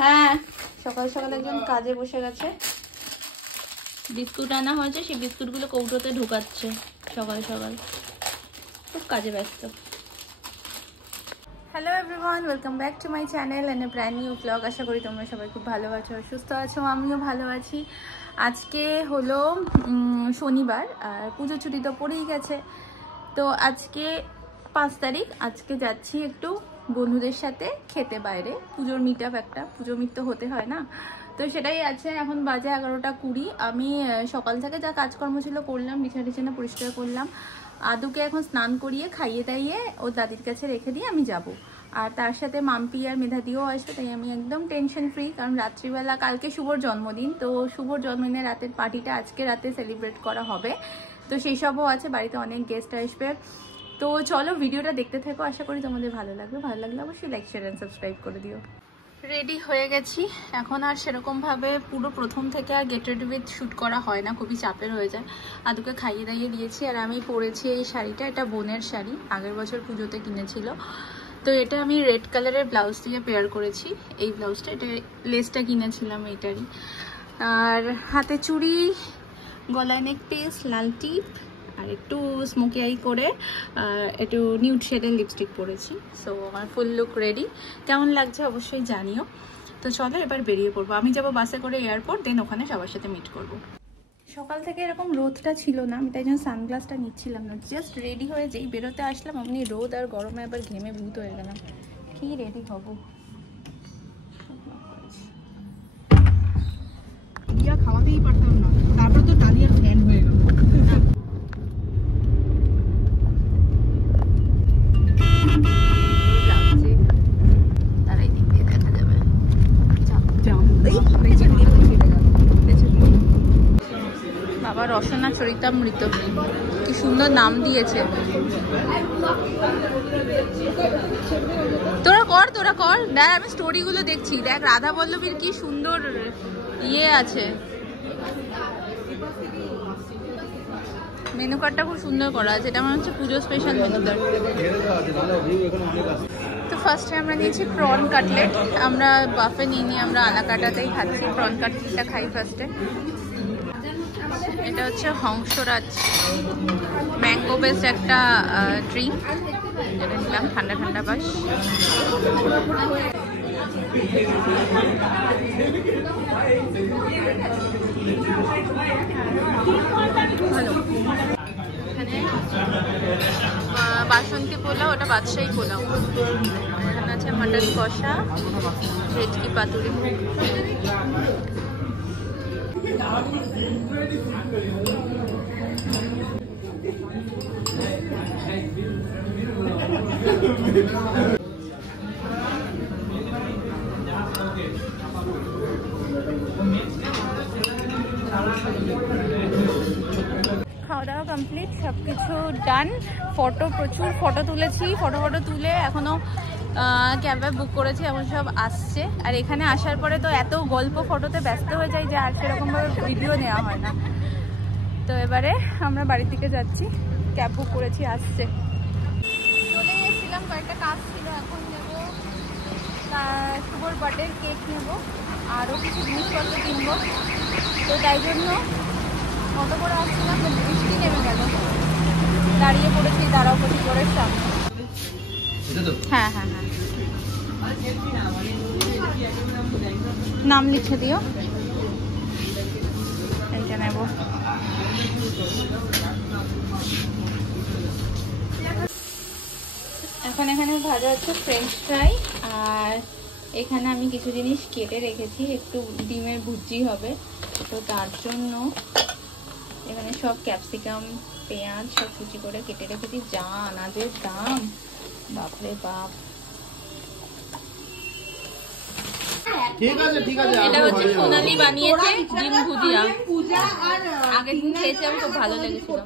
হ্যাঁ, সকাল সকাল একজন কাজে বসে গেছে। বিস্কুট আনা হয়েছে, সেই বিস্কুটগুলো কৌটোতে ঢোকাচ্ছে সকাল সকাল, খুব কাজে ব্যস্ত। Hello everyone, welcome back to my channel and a brand new blog. আশা করি তোমরা সবাই খুব ভালো আছো, সুস্থ আছো, আমিও ভালো আছি। আজকে হলো শনিবার আর পুজো ছুটি তো পড়েই গেছে। তো আজকে 5 তারিখ, আজকে যাচ্ছি একটু বন্ধুদের সাথে খেতে বাইরে। পুজোর মিট আপ, একটা পুজোর মিট তো হতে হয় না, তো সেটাই আছে। এখন বাজে 11টা 20। আমি সকাল থেকে যা কাজকর্ম ছিল করলাম, বিছানা পরিষ্কার করলাম। আদুকে এখন স্নান করিয়ে খাইয়ে দাইয়ে ওর দাদির কাছে রেখে দিয়ে আমি যাব। আর তার সাথে মাম্পি আর মেধাদিও আসবে, তাই আমি একদম টেনশন ফ্রি। কারণ রাত্রিবেলা কালকে শুভর জন্মদিন, তো শুভর জন্মদিনের রাতের পার্টিটা আজকে রাতে সেলিব্রেট করা হবে, তো সেই সবও আছে। বাড়িতে অনেক গেস্ট আসবে। তো চলো ভিডিওটা দেখতে থাকো, আশা করি তোমাদের ভালো লাগবে। ভালো লাগলে অবশ্যই লাইক শেয়ার অ্যান্ড সাবস্ক্রাইব করে দিও। রেডি হয়ে গেছি, এখন আর সেরকমভাবে পুরো প্রথম থেকে আর গেট রেডি উইথ শ্যুট করা হয় না, খুবই চাপের হয়ে যায়। আদুকে খাইয়ে দাইয়ে দিয়েছি, আর আমি পরেছি এই শাড়িটা। এটা বোনের শাড়ি, আগের বছর পুজোতে কিনেছিল। তো এটা আমি রেড কালারের ব্লাউজ দিয়ে পেয়ার করেছি। এই ব্লাউজটা, এটা লেসটা কিনেছিলাম এইটারই। আর হাতে চুড়ি, গলায় নেক পিস, লাল টিপ, আর একটু স্মোকি আই করে একটু নিউড শেডের লিপস্টিক পরেছি। সো আমার ফুল লুক রেডি। কেমন লাগছে অবশ্যই জানিও। তো চলো এবার বেরিয়ে পড়বো। আমি যাবো বাসে করে এয়ারপোর্ট, দেন ওখানে সবার সাথে মিট করব। সকাল থেকে এরকম রোদটা ছিল না, আমি তাই জন্য সানগ্লাসটা নিচ্ছিলাম না। জাস্ট রেডি হয়ে যেই বেরোতে আসলাম, অমনি রোদ আর গরমে আবার ঘেমে ভূত হয়ে গেলাম। কি রেডি হবো, খাওয়াতেই পারতাম না, তারপর তো ডালিয়ার ফ্যান হয়ে গেল। বাবা রসনা চরিতামৃত, কি সুন্দর নাম দিয়েছে। তোরা কর দেখ, আমি স্টোরি গুলো দেখছি। দেখ রাধা বল্লভীর কি সুন্দর ইয়ে আছে, মেনু কার্ডটা খুব সুন্দর করা আছে। এটা আমার হচ্ছে পুজো স্পেশাল মেনু কার্ড। তো ফার্স্টে আমরা নিয়েছি প্রন কাটলেট। আমরা বাফে নিয়ে আমরা আলাকাটাতেই খাচ্ছি। প্রন কাটলেটটা খাই ফার্স্টে। এটা হচ্ছে হংসরাজ ম্যাঙ্গো বেসড একটা ড্রিঙ্ক, যেটা নিলাম ঠান্ডা ঠান্ডা বাস। ভালো। এখানে বাসন্তী পোলাও, ওটা বাদশাহী পোলাও। এখানে আছে মাটন কষা, ভেটকি পাতুরি। খাওয়া দাওয়া কমপ্লিট, সবকিছু ডান। প্রচুর ফটো তুলেছি। ফটো তুলে এখনো ক্যাব বুক করেছি, এখন সব আসছে। আর এখানে আসার পরে তো এত গল্প ফটোতে ব্যস্ত হয়ে যায় যে আর সেরকমভাবে ভিডিও নেওয়া হয় না। তো এবারে আমরা বাড়ির দিকে যাচ্ছি, ক্যাব বুক করেছি, আসছে। চলে এসেছিলাম, কয়েকটা কাজ ছিল। এখন নেবো শুভর বার্থডের কেক নেবো, আরও কিছু জিনিসপত্র কিনবো। তো তাই জন্য অটো করে আসছিলাম, তো বৃষ্টি নেমে গেল। দাঁড়িয়ে পড়েছি দাঁড়াপতি করে সামনে। হ্যাঁ হ্যাঁ হ্যাঁ, নাম লিখে দিও। এইটা নেব। এখন এখানে ভাজা হচ্ছে ফ্রেঞ্চ ফ্রাই, আর এখানে আমি কিছু জিনিস কেটে রেখেছি, একটু ডিমের ভুজি হবে। তো তার জন্য এখানে সব ক্যাপসিকাম, পেঁয়াজ সব কুচি করে কেটে রেখেছি। যা আনাজের দাম, বাপরে বাপ। এটা হচ্ছে সোনালি বানিয়েছে ডিম ভুজিয়া। আগের দিন খেয়েছি, আমি খুব ভালো লেগেছিল।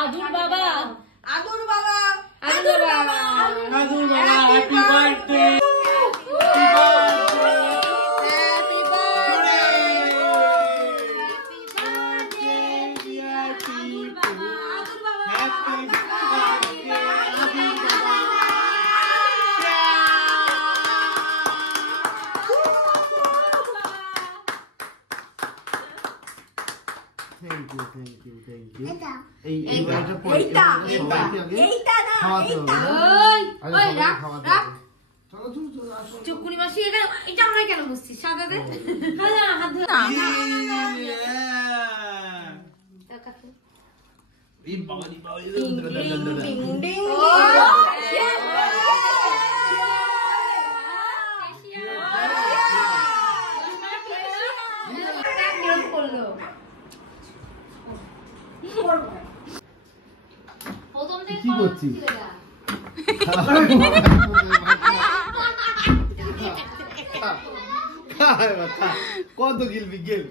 আদুর বাবা, আদুর বাবা, আদুর বাবা, আদুর বাবা, হ্যাপি বার্থডে। এইটা এইটা না এইটা ওই রাখ রাখ চুকুনি মাসি এটা আমরা কেন বসছিস সাদাতে হাত ধরে এই বাবা দি বাবা ডিং ডিং কি করছিস কত গিলবি গেল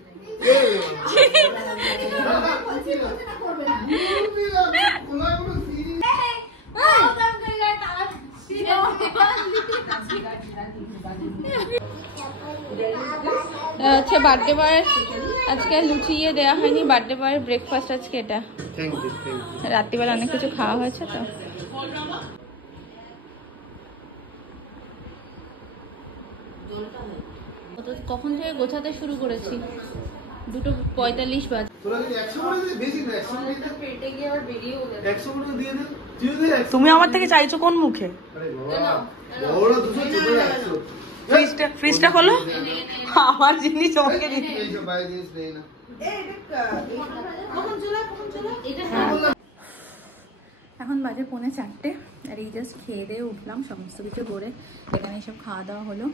আচ্ছা বার্থডে বয় আজকে লুচি দেওয়া হয়নি, বার্থডে বয়ের ব্রেকফাস্ট আজকে এটা। রাত্রিবেলা অনেক কিছু খাওয়া হয়েছে তো। কখন থেকে গোছাতে শুরু করেছি, 2:45 বাজে। তুমি আমার থেকে চাইছো কোন মুখে? ফ্রিজটা খোলো, আমার জিনিস তোমাকে দিতে। এখন বাজে 3:45 আর এই জাস্ট খেয়ে দিয়ে উঠলাম, সমস্ত কিছু করে এখানে সব খাওয়া দাওয়া হলো।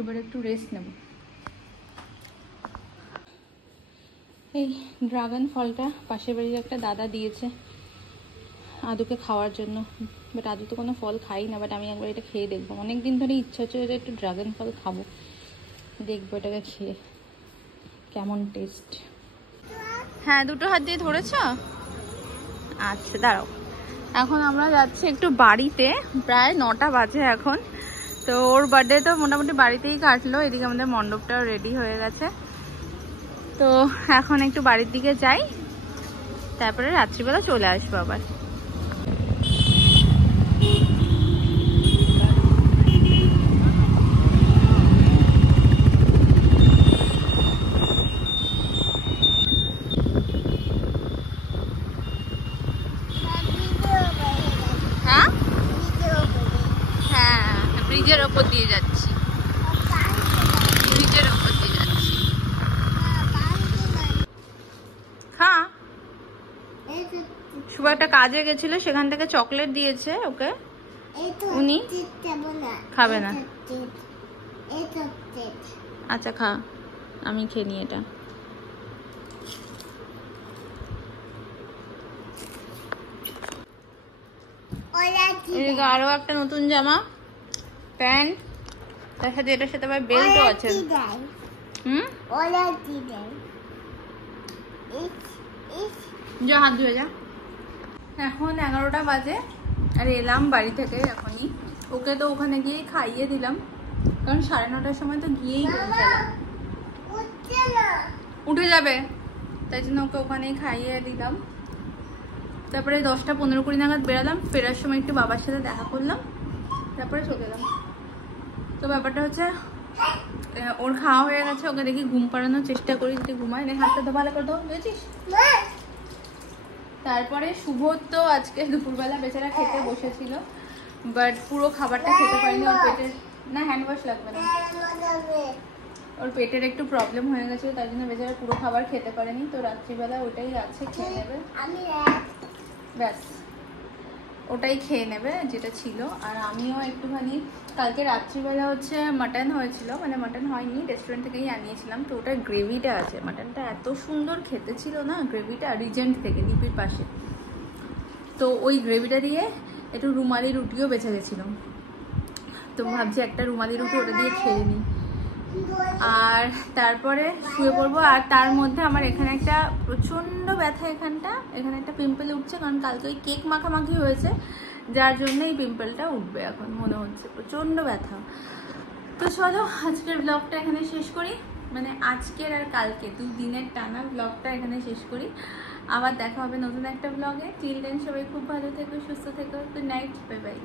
এবার একটু রেস্ট নেব। এই ড্রাগন ফলটা পাশের বাড়ির একটা দাদা দিয়েছে আদুকে খাওয়ার জন্য, বাট আদু তো কোনো ফল খাই না, বাট আমি একবার এটা খেয়ে দেখবো। অনেকদিন ধরে ইচ্ছা হচ্ছে যে একটু ড্রাগন ফল খাবো, দেখবো এটাকে খেয়ে কেমন টেস্ট। হ্যাঁ, দুটো হাত দিয়ে ধরেছ? আচ্ছা দাঁড়াও, এখন আমরা যাচ্ছি একটু বাড়িতে, প্রায় 9টা বাজে এখন। তো ওর বার্থডে তো মোটামুটি বাড়িতেই কাটলো, এদিকে আমাদের মণ্ডপটাও রেডি হয়ে গেছে। তো এখন একটু বাড়ির দিকে যাই, তারপরে রাত্রিবেলা চলে আসবো আবার। ব্রিজের ওপর দিয়ে যাচ্ছি, ব্রিজের ওপর দিয়ে যাচ্ছি। হ্যাঁ, শুভ একটা কাজে গেছিল, সেখান থেকে চকলেট দিয়েছে ওকে, উনি খাবে না। আচ্ছা খা, আমি খেয়ে নি এটা। আরো একটা নতুন জামা প্যান্ট, তার সাথে এটার সাথে আবার বেল্টও আছে। যা হাত ধুয়ে যা। এখন 11টা বাজে আর এলাম বাড়ি থেকে এখনই। ওকে তো ওখানে গিয়ে খাইয়ে দিলাম, কারণ 9:30টার সময় তো গিয়েই পৌঁছালাম। উঠে যাবে, তাই জন্য ওকে ওখানেই খাইয়ে দিলাম। তারপরে 10টা 15-20 নাগাদ বেরালাম, ফেরার সময় একটু বাবার সাথে দেখা করলাম, তারপরে চলে এলাম। তো ব্যাপারটা হচ্ছে ওর খাওয়া হয়ে গেছে, ওকে দেখি ঘুম পাড়ানোর চেষ্টা করি, যদি ঘুমায়। না, হাতটা তো ভালো করে দাও, বুঝেছিস? তারপরে শুভ তো আজকে দুপুরবেলা বেচারা খেতে বসেছিল, বাট পুরো খাবারটা খেতে পারিনি। ওর পেটের না, হ্যান্ড ওয়াশ লাগবে না, ওর পেটের একটু প্রবলেম হয়ে গেছিলো, তাই জন্য বেচারা পুরো খাবার খেতে পারেনি। তো রাত্রিবেলা ওটাই আছে, খেয়ে নেবে, ব্যাস ওটাই খেয়ে নেবে যেটা ছিল। আর আমিও একটুখানি কালকে রাত্রিবেলা হচ্ছে মাটন হয়েছিল, মানে মাটন হয়নি, রেস্টুরেন্ট থেকেই আনিয়েছিলাম। তো ওটার গ্রেভিটা আছে, মাটনটা এত সুন্দর খেতে ছিল না, গ্রেভিটা রিজেন্ট থেকে ডিপির পাশে। তো ওই গ্রেভিটা দিয়ে একটু রুমালি রুটিও বেঁচে গেছিলো, তো ভাবছি একটা রুমালি রুটি ওটা দিয়ে খেয়ে নিই, আর তারপরে শুয়ে পড়বো। আর তার মধ্যে আমার এখানে একটা প্রচণ্ড ব্যথা, এখানে একটা পিম্পল উঠছে, কারণ কালকে ওই কেক মাখামাখি হয়েছে, যার জন্য এই পিম্পলটা উঠবে এখন মনে হচ্ছে, প্রচণ্ড ব্যথা। তো চলো আজকের ব্লগটা এখানে শেষ করি, মানে আজকের আর কালকে 2 দিনের টানা ব্লগটা এখানে শেষ করি। আবার দেখা হবে নতুন একটা ব্লগে। টিল দেন সবাই খুব ভালো থেকো, সুস্থ থেকো। Good night, bye bye.